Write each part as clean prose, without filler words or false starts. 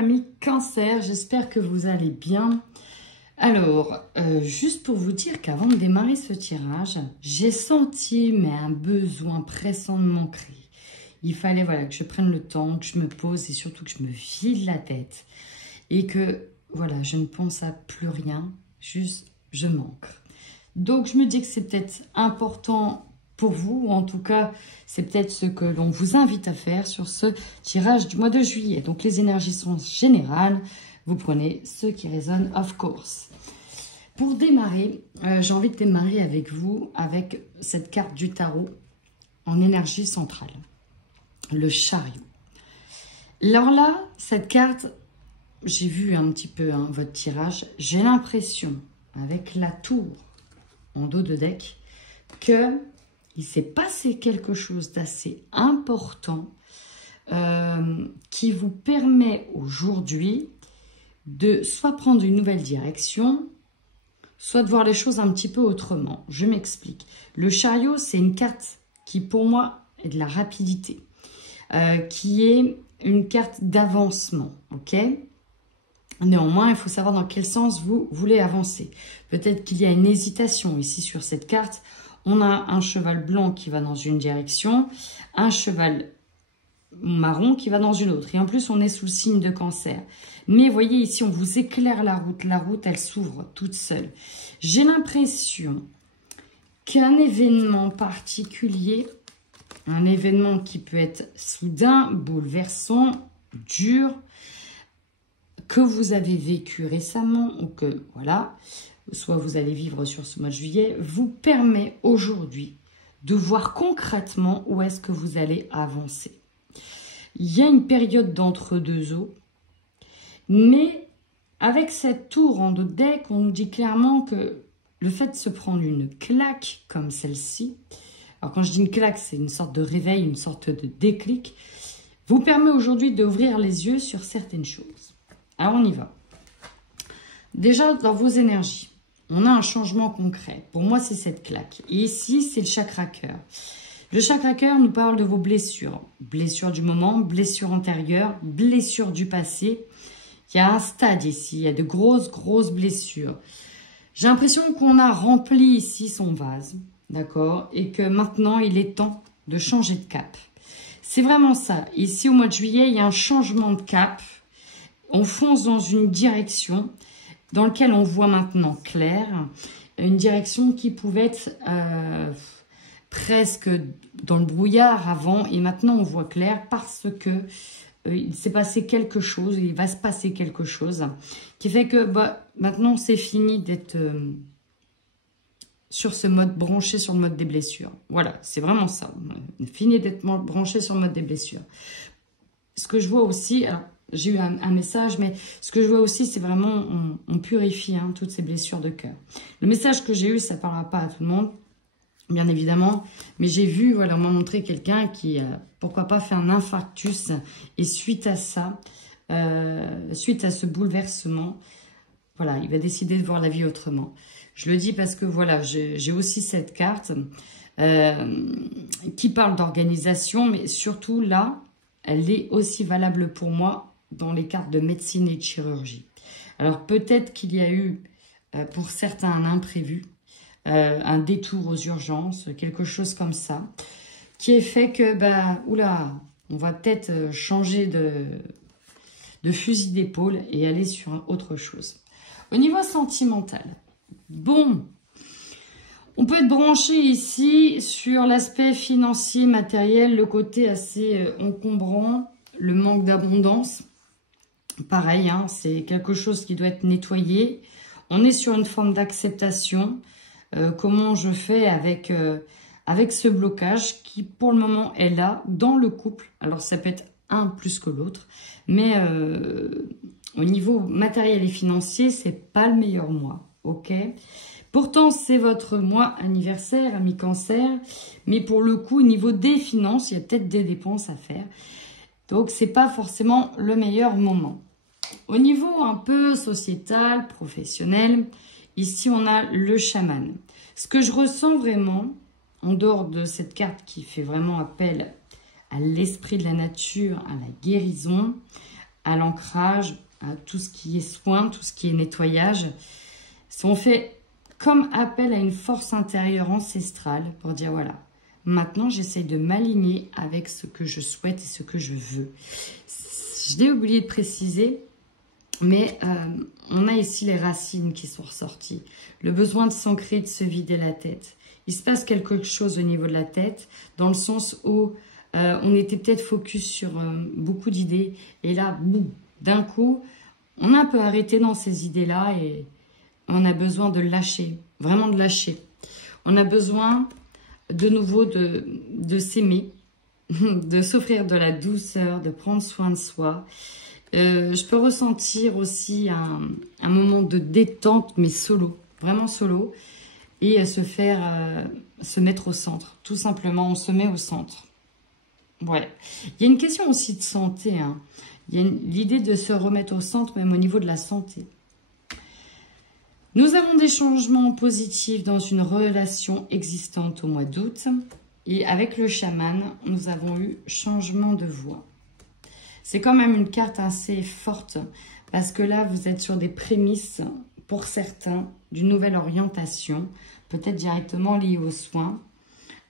amis Cancer, j'espère que vous allez bien. Alors, juste pour vous dire qu'avant de démarrer ce tirage, j'ai senti un besoin pressant de m'ancrer. Il fallait voilà, que je prenne le temps, que je me pose et surtout que je me vide la tête. Et que voilà, je ne pense à plus rien, juste je manque. Donc je me dis que c'est peut-être important pour vous, ou en tout cas, c'est peut-être ce que l'on vous invite à faire sur ce tirage du mois de juillet. Donc les énergies sont générales, vous prenez ceux qui résonnent, of course. Pour démarrer, j'ai envie de démarrer avec vous, avec cette carte du tarot en énergie centrale, le chariot. Alors là, cette carte, j'ai vu un petit peu votre tirage, j'ai l'impression, avec la tour en dos de deck, que il s'est passé quelque chose d'assez important qui vous permet aujourd'hui de soit prendre une nouvelle direction, soit de voir les choses un petit peu autrement. Je m'explique. Le chariot, c'est une carte qui, pour moi, est de la rapidité, qui est une carte d'avancement, ok ? Néanmoins, il faut savoir dans quel sens vous voulez avancer. Peut-être qu'il y a une hésitation ici sur cette carte. On a un cheval blanc qui va dans une direction, un cheval marron qui va dans une autre. Et en plus, on est sous le signe de Cancer. Mais vous voyez ici, on vous éclaire la route. La route, elle s'ouvre toute seule. J'ai l'impression qu'un événement particulier, un événement qui peut être soudain, bouleversant, dur, que vous avez vécu récemment ou que, voilà, soit vous allez vivre sur ce mois de juillet, vous permet aujourd'hui de voir concrètement où est-ce que vous allez avancer. Il y a une période d'entre-deux eaux, mais avec cette tour en dos de deck, on nous dit clairement que le fait de se prendre une claque comme celle-ci, alors quand je dis une claque, c'est une sorte de réveil, une sorte de déclic, vous permet aujourd'hui d'ouvrir les yeux sur certaines choses. Alors on y va. Déjà, dans vos énergies, on a un changement concret. Pour moi, c'est cette claque. Et ici, c'est le chakra cœur. Le chakra cœur nous parle de vos blessures. Blessures du moment, blessures antérieures, blessures du passé. Il y a un stade ici, il y a de grosses blessures. J'ai l'impression qu'on a rempli ici son vase, d'accord? Et que maintenant, il est temps de changer de cap. C'est vraiment ça. Ici, au mois de juillet, il y a un changement de cap. On fonce dans une direction dans laquelle on voit maintenant clair, une direction qui pouvait être presque dans le brouillard avant, et maintenant on voit clair parce que il s'est passé quelque chose, il va se passer quelque chose, qui fait que maintenant c'est fini d'être sur ce mode, branché sur le mode des blessures. Voilà, c'est vraiment ça, fini d'être branché sur le mode des blessures. Ce que je vois aussi... Alors, j'ai eu un message, mais ce que je vois aussi, c'est vraiment, on purifie toutes ces blessures de cœur. Le message que j'ai eu, ça ne parlera pas à tout le monde, bien évidemment, mais j'ai vu, voilà, on m'a montré quelqu'un qui, pourquoi pas, fait un infarctus, et suite à ça, suite à ce bouleversement, voilà, il va décider de voir la vie autrement. Je le dis parce que, voilà, j'ai aussi cette carte qui parle d'organisation, mais surtout là, elle est aussi valable pour moi dans les cartes de médecine et de chirurgie. Alors peut-être qu'il y a eu pour certains un imprévu, un détour aux urgences, quelque chose comme ça, qui est fait que, oula, on va peut-être changer de fusil d'épaule et aller sur autre chose. Au niveau sentimental, bon, on peut être branché ici sur l'aspect financier, matériel, le côté assez encombrant, le manque d'abondance. Pareil, c'est quelque chose qui doit être nettoyé. On est sur une forme d'acceptation. Comment je fais avec ce blocage qui, pour le moment, est là dans le couple. Alors, ça peut être un plus que l'autre. Mais au niveau matériel et financier, c'est pas le meilleur mois. Ok ? Pourtant, c'est votre mois anniversaire, ami Cancer. Mais pour le coup, au niveau des finances, il y a peut-être des dépenses à faire. Donc, c'est pas forcément le meilleur moment. Au niveau un peu sociétal, professionnel, ici, on a le chaman. Ce que je ressens vraiment, en dehors de cette carte qui fait vraiment appel à l'esprit de la nature, à la guérison, à l'ancrage, à tout ce qui est soin, tout ce qui est nettoyage. On fait comme appel à une force intérieure ancestrale pour dire voilà, maintenant j'essaie de m'aligner avec ce que je souhaite et ce que je veux. Je l'ai oublié de préciser, mais on a ici les racines qui sont ressorties. Le besoin de s'ancrer, de se vider la tête. Il se passe quelque chose au niveau de la tête, dans le sens où on était peut-être focus sur beaucoup d'idées. Et là, boum, d'un coup, on a un peu arrêté dans ces idées-là et on a besoin de lâcher, vraiment de lâcher. On a besoin de nouveau de s'aimer, de s'offrir de la douceur, de prendre soin de soi. Je peux ressentir aussi un moment de détente, mais solo, vraiment solo, et se mettre au centre. Tout simplement, on se met au centre. Ouais. Il y a une question aussi de santé, hein. Il y a l'idée de se remettre au centre, même au niveau de la santé. Nous avons des changements positifs dans une relation existante au mois d'août. Et avec le chaman, nous avons eu changement de voie. C'est quand même une carte assez forte parce que là, vous êtes sur des prémices, pour certains, d'une nouvelle orientation, peut-être directement liée aux soins,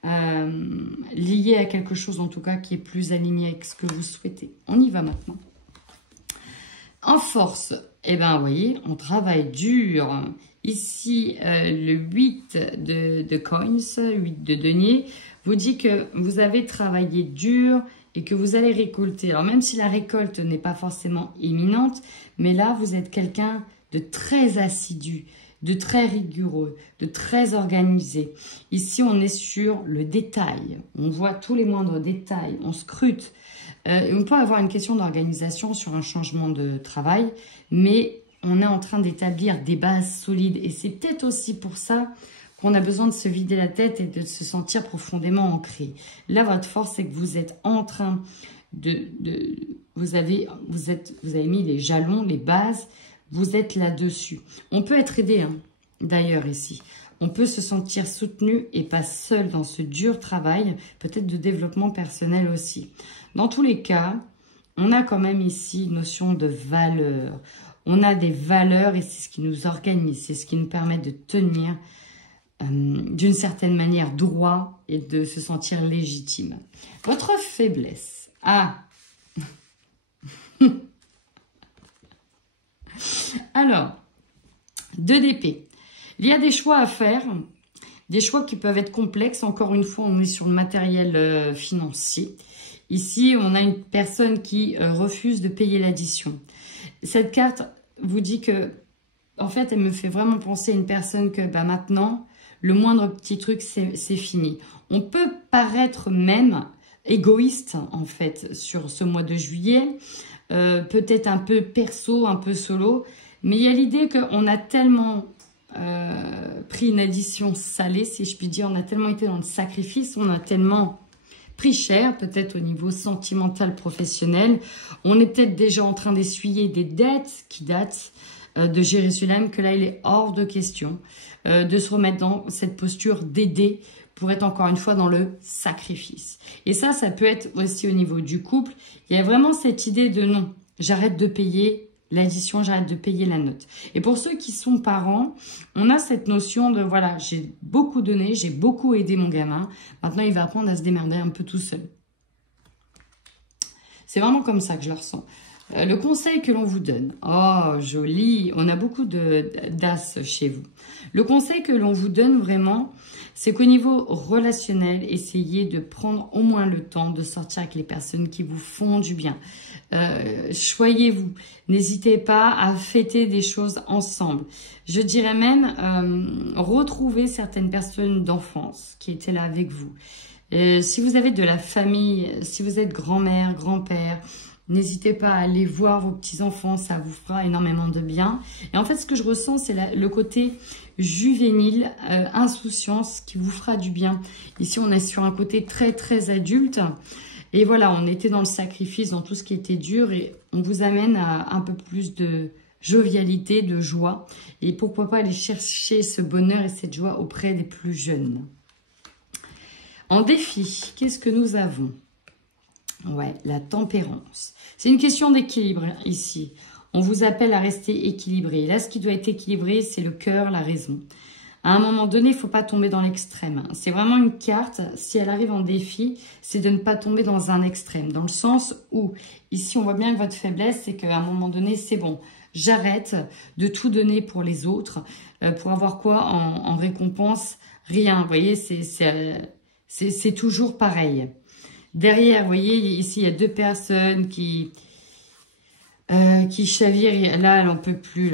liée à quelque chose en tout cas qui est plus aligné avec ce que vous souhaitez. On y va maintenant. En force, eh bien, vous voyez, on travaille dur. Ici, le 8 de coins, 8 de deniers, vous dit que vous avez travaillé dur et que vous allez récolter. Alors, même si la récolte n'est pas forcément imminente, mais là, vous êtes quelqu'un de très assidu, de très rigoureux, de très organisé. Ici, on est sur le détail. On voit tous les moindres détails, on scrute. On peut avoir une question d'organisation sur un changement de travail, mais on est en train d'établir des bases solides. Et c'est peut-être aussi pour ça qu'on a besoin de se vider la tête et de se sentir profondément ancré. Là, votre force, c'est que vous êtes en train vous avez mis les jalons, les bases, vous êtes là-dessus. On peut être aidé, hein, d'ailleurs, ici. On peut se sentir soutenu et pas seul dans ce dur travail, peut-être de développement personnel aussi. Dans tous les cas, on a quand même ici une notion de valeur. On a des valeurs et c'est ce qui nous organise, c'est ce qui nous permet de tenir d'une certaine manière droit et de se sentir légitime. Votre faiblesse. Ah. Alors, 2 d'épée. Il y a des choix à faire, des choix qui peuvent être complexes. Encore une fois, on est sur le matériel financier. Ici, on a une personne qui refuse de payer l'addition. Cette carte vous dit que, en fait, elle me fait vraiment penser à une personne que maintenant, le moindre petit truc, c'est fini. On peut paraître même égoïste, en fait, sur ce mois de juillet, peut-être un peu perso, un peu solo, mais il y a l'idée qu'on a tellement pris une addition salée, si je puis dire, on a tellement été dans le sacrifice, on a tellement pris cher, peut-être au niveau sentimental, professionnel, on est peut-être déjà en train d'essuyer des dettes qui datent de Jérusalem, que là il est hors de question de se remettre dans cette posture d'aider pour être encore une fois dans le sacrifice. Et ça peut être aussi au niveau du couple. Il y a vraiment cette idée de non, j'arrête de payer l'addition, j'arrête de payer la note. Et pour ceux qui sont parents, on a cette notion de voilà, j'ai beaucoup donné, j'ai beaucoup aidé mon gamin, maintenant il va apprendre à se démerder un peu tout seul. C'est vraiment comme ça que je le ressens. Le conseil que l'on vous donne, oh joli, on a beaucoup d'as chez vous. Le conseil que l'on vous donne vraiment, c'est qu'au niveau relationnel, essayez de prendre au moins le temps de sortir avec les personnes qui vous font du bien. Choyez-vous, n'hésitez pas à fêter des choses ensemble. Je dirais même retrouver certaines personnes d'enfance qui étaient là avec vous. Si vous avez de la famille, si vous êtes grand-mère, grand-père, n'hésitez pas à aller voir vos petits-enfants, ça vous fera énormément de bien. Et en fait, ce que je ressens, c'est le côté juvénile, insouciance qui vous fera du bien. Ici, on est sur un côté très, très adulte. Et voilà, on était dans le sacrifice, dans tout ce qui était dur. Et on vous amène à un peu plus de jovialité, de joie. Et pourquoi pas aller chercher ce bonheur et cette joie auprès des plus jeunes. En défi, qu'est-ce que nous avons ? Ouais, la tempérance. C'est une question d'équilibre ici. On vous appelle à rester équilibré. Là, ce qui doit être équilibré, c'est le cœur, la raison. À un moment donné, il ne faut pas tomber dans l'extrême. C'est vraiment une carte, si elle arrive en défi, c'est de ne pas tomber dans un extrême. Dans le sens où, ici, on voit bien que votre faiblesse, c'est qu'à un moment donné, c'est bon. J'arrête de tout donner pour les autres. Pour avoir quoi en récompense? Rien. Vous voyez, c'est toujours pareil. Derrière, vous voyez, ici, il y a deux personnes qui chavirent. Là, elle en peut plus,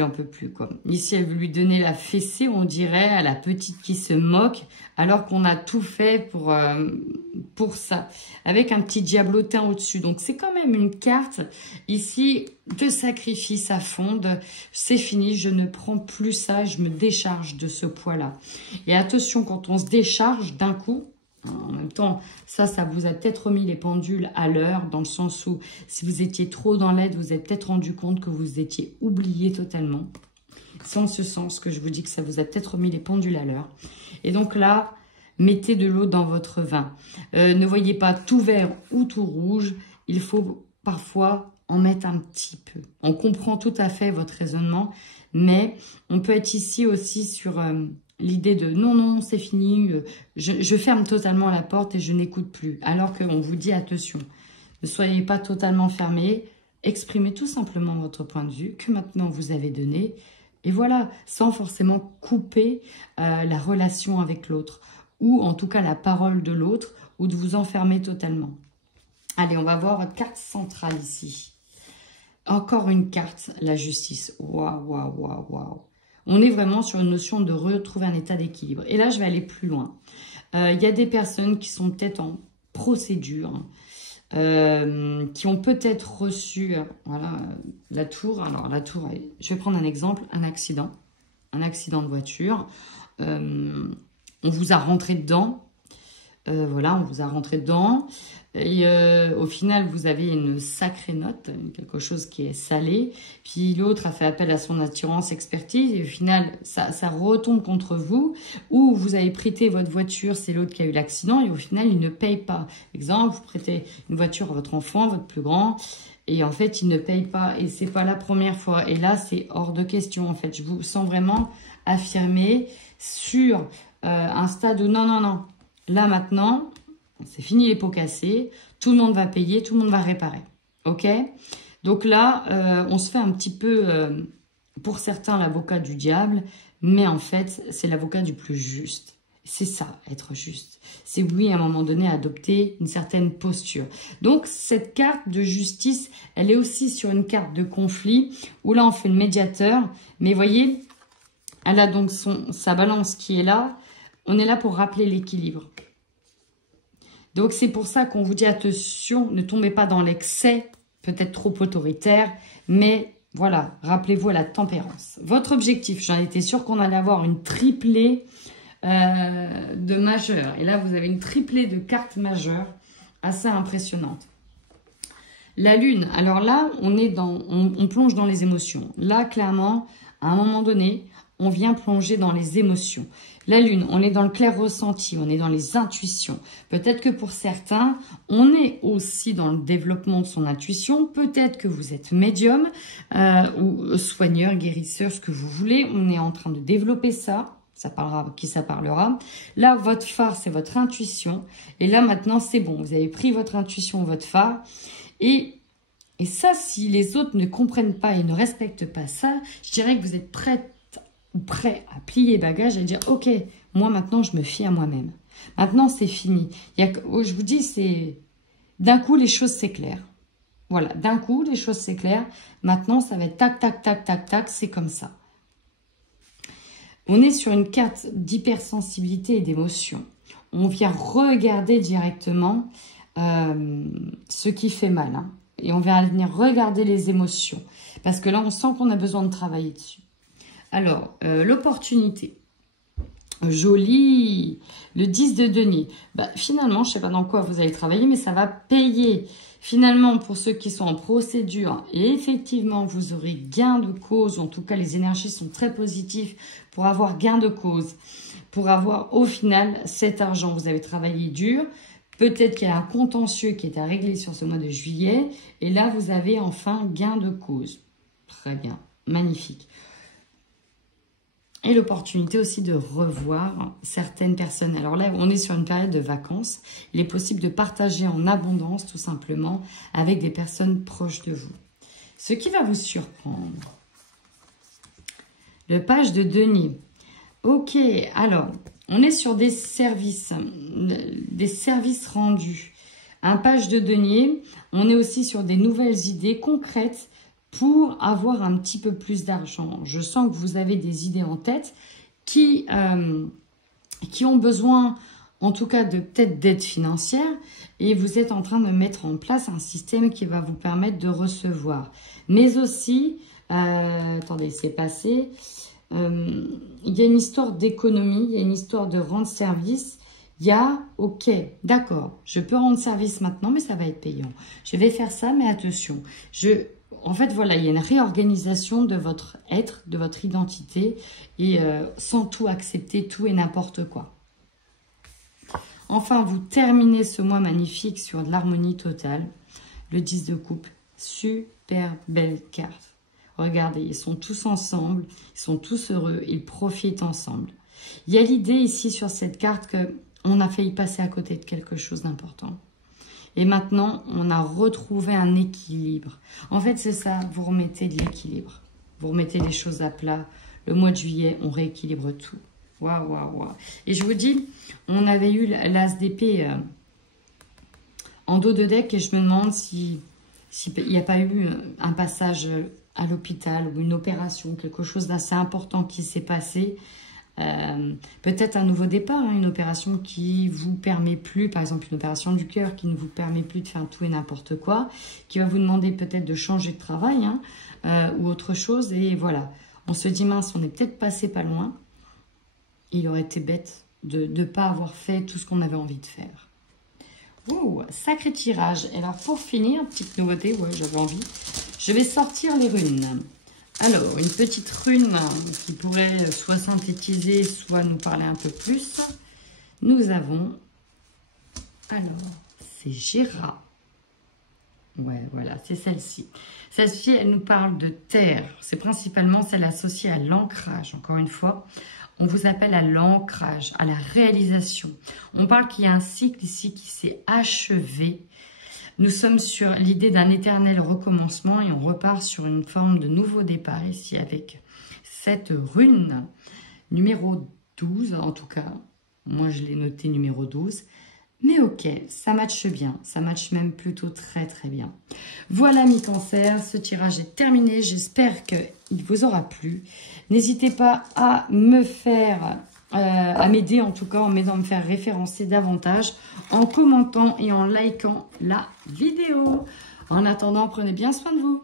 quoi. Ici, elle veut lui donner la fessée, on dirait, à la petite qui se moque, alors qu'on a tout fait pour ça. Avec un petit diablotin au-dessus. Donc, c'est quand même une carte, ici, de sacrifice à fond. C'est fini, je ne prends plus ça, je me décharge de ce poids-là. Et attention, quand on se décharge d'un coup, en même temps, ça vous a peut-être remis les pendules à l'heure, dans le sens où si vous étiez trop dans l'aide, vous avez peut-être rendu compte que vous étiez oublié totalement. C'est en ce sens que je vous dis que ça vous a peut-être remis les pendules à l'heure. Et donc là, mettez de l'eau dans votre vin. Ne voyez pas tout vert ou tout rouge. Il faut parfois en mettre un petit peu. On comprend tout à fait votre raisonnement, mais on peut être ici aussi sur... l'idée de non, c'est fini, je ferme totalement la porte et je n'écoute plus. Alors qu'on vous dit attention, ne soyez pas totalement fermé, exprimez tout simplement votre point de vue que maintenant vous avez donné. Et voilà, sans forcément couper la relation avec l'autre ou en tout cas la parole de l'autre ou de vous enfermer totalement. Allez, on va voir votre carte centrale ici. Encore une carte, la justice. Waouh, waouh, waouh, waouh. On est vraiment sur une notion de retrouver un état d'équilibre. Et là, je vais aller plus loin. Il y a des personnes qui sont peut-être en procédure, qui ont peut-être reçu voilà, la tour. Alors, la tour, je vais prendre un exemple, un accident de voiture. On vous a rentré dedans. Voilà, on vous a rentré dedans. Et au final, vous avez une sacrée note, quelque chose qui est salé. Puis l'autre a fait appel à son assurance expertise. Et au final, ça retombe contre vous. Ou vous avez prêté votre voiture, c'est l'autre qui a eu l'accident. Et au final, il ne paye pas. Exemple, vous prêtez une voiture à votre enfant, votre plus grand. Et en fait, il ne paye pas. Et c'est pas la première fois. Et là, c'est hors de question. En fait, je vous sens vraiment affirmé sur un stade où non. Là, maintenant, c'est fini les pots cassés. Tout le monde va payer, tout le monde va réparer. OK? Donc là, on se fait un petit peu, pour certains, l'avocat du diable. Mais en fait, c'est l'avocat du plus juste. C'est ça, être juste. C'est oui, à un moment donné, adopter une certaine posture. Donc, cette carte de justice, elle est aussi sur une carte de conflit. Où là, on fait le médiateur. Mais voyez, elle a donc sa balance qui est là. On est là pour rappeler l'équilibre. Donc, c'est pour ça qu'on vous dit attention, ne tombez pas dans l'excès, peut-être trop autoritaire, mais voilà, rappelez-vous à la tempérance. Votre objectif, j'en étais sûre qu'on allait avoir une triplée de majeures. Et là, vous avez une triplée de cartes majeures assez impressionnante. La lune, alors là, on plonge dans les émotions. Là, clairement, à un moment donné, on vient plonger dans les émotions. La lune, on est dans le clair ressenti, on est dans les intuitions. Peut-être que pour certains, on est aussi dans le développement de son intuition. Peut-être que vous êtes médium ou soigneur, guérisseur, ce que vous voulez. On est en train de développer ça. Ça parlera. Là, votre phare, c'est votre intuition. Et là, maintenant, c'est bon. Vous avez pris votre intuition, votre phare. Et ça, si les autres ne comprennent pas et ne respectent pas ça, je dirais que vous êtes prêt à plier bagage et dire « Ok, moi maintenant, je me fie à moi-même. Maintenant, c'est fini. » Je vous dis, c'est d'un coup, les choses s'éclairent. Voilà, d'un coup, les choses s'éclairent. Maintenant, ça va être tac, tac, tac, tac, tac, c'est comme ça. On est sur une carte d'hypersensibilité et d'émotion. On vient regarder directement ce qui fait mal. Hein. Et on vient venir regarder les émotions. Parce que là, on sent qu'on a besoin de travailler dessus. Alors, l'opportunité. Joli. Le 10 de denier. Bah, finalement, je ne sais pas dans quoi vous allez travailler, mais ça va payer. Finalement, pour ceux qui sont en procédure, et effectivement, vous aurez gain de cause. En tout cas, les énergies sont très positives pour avoir gain de cause. Pour avoir, au final, cet argent. Vous avez travaillé dur. Peut-être qu'il y a un contentieux qui est à régler sur ce mois de juillet. Et là, vous avez enfin gain de cause. Très bien, magnifique. Et l'opportunité aussi de revoir certaines personnes. Alors là, on est sur une période de vacances. Il est possible de partager en abondance, tout simplement, avec des personnes proches de vous. Ce qui va vous surprendre. Le page de denier. Ok, alors, on est sur des services rendus. Un page de denier, on est aussi sur des nouvelles idées concrètes pour avoir un petit peu plus d'argent. Je sens que vous avez des idées en tête qui ont besoin, en tout cas, peut-être d'aide financière. Et vous êtes en train de mettre en place un système qui va vous permettre de recevoir. Mais aussi, attendez, c'est passé. Il y a une histoire d'économie, il y a une histoire de rendre service. Il y a, ok, d'accord, je peux rendre service maintenant, mais ça va être payant. Je vais faire ça, mais attention. En fait, voilà, il y a une réorganisation de votre être, de votre identité, et sans tout accepter, tout et n'importe quoi. Enfin, vous terminez ce mois magnifique sur de l'harmonie totale. Le 10 de coupe, super belle carte. Regardez, ils sont tous ensemble, ils sont tous heureux, ils profitent ensemble. Il y a l'idée ici sur cette carte qu'on a failli passer à côté de quelque chose d'important. Et maintenant, on a retrouvé un équilibre. En fait, c'est ça, vous remettez de l'équilibre. Vous remettez les choses à plat. Le mois de juillet, on rééquilibre tout. Waouh, waouh, waouh. Et je vous dis, on avait eu l'as d'épée en dos de deck et je me demande s'il n'y a pas eu un passage à l'hôpital ou une opération, quelque chose d'assez important qui s'est passé. Peut-être un nouveau départ, hein, une opération qui vous permet plus, par exemple une opération du cœur qui ne vous permet plus de faire tout et n'importe quoi, qui va vous demander peut-être de changer de travail hein, ou autre chose. Et voilà, on se dit mince, on est peut-être passé pas loin. Il aurait été bête de ne pas avoir fait tout ce qu'on avait envie de faire. Ouh, sacré tirage. Et alors pour finir, petite nouveauté, ouais, j'avais envie. Je vais sortir les runes. Alors, une petite rune qui pourrait soit synthétiser, soit nous parler un peu plus. Nous avons, alors, c'est Gera. Ouais, voilà, c'est celle-ci. Celle-ci, elle nous parle de terre. C'est principalement celle associée à l'ancrage. Encore une fois, on vous appelle à l'ancrage, à la réalisation. On parle qu'il y a un cycle ici qui s'est achevé. Nous sommes sur l'idée d'un éternel recommencement et on repart sur une forme de nouveau départ ici avec cette rune numéro 12 en tout cas. Moi, je l'ai noté numéro 12. Mais ok, ça matche bien. Ça matche même plutôt très très bien. Voilà mes cancers, ce tirage est terminé. J'espère qu'il vous aura plu. N'hésitez pas à me faire... à m'aider en tout cas en m'aidant à me faire référencer davantage en commentant et en likant la vidéo. En attendant, prenez bien soin de vous.